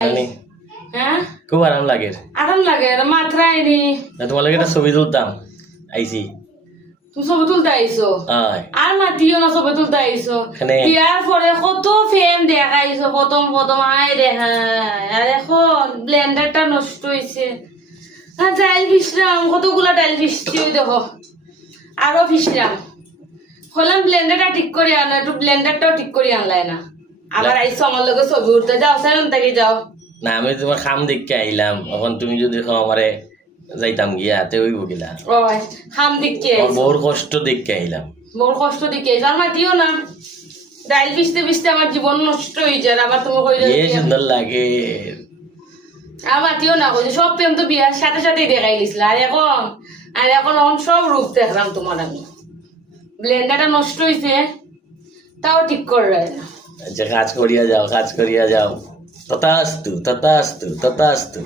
হ্যাঁ খুব আরাম লাগে আরাম লাগে মাত্রায় নি তোমার লাগে একটা ছবি তুলতাম আইসি তুমি ছবি তুলতে আইসো আয় আর মাতিও না ছবি তুলতে আইসো এখানে বিয়ার পরে কত ফেম দেখাইছো প্রথম প্রথম আয় দেখা আর এখন ব্লেন্ডারটা নষ্ট হয়েছে আর টাইল ফিসরাম কতগুলা টাইল ফিসছি দেখো আরো ফিসরাম হলাম ব্লেন্ডারটা ঠিক করে আনো একটু ব্লেন্ডারটাও ঠিক করে আনলাই না আবার আইসো আমার লগে ছবি উঠতে যাও সেরকম থেকে যাও না আমি তোমার খাম দেখতে আইলাম এখন তুমি যদি আমারে যাইতাম গিয়া তে হইব গিলা ওই হাম দিকে বহু কষ্ট দেখতে আইলাম বড় কষ্ট দিকে আর মাতিও না ডাইল পিসতে পিসতে আমার জীবন নষ্ট হয়ে যায় আবার তুমি কই এ সুন্দর লাগে আর মাতিও না কই সব প্রেম তো বিয়ার সাথে সাথেই দেখাই দিছিল আর এখন সব রূপ দেখলাম তোমার আমি ব্লেন্ডারটা নষ্ট হয়েছে তাও ঠিক করে না আচ্ছা কাজ করিয়া যাও তথাস্তু তথাস্তু তথাস্তু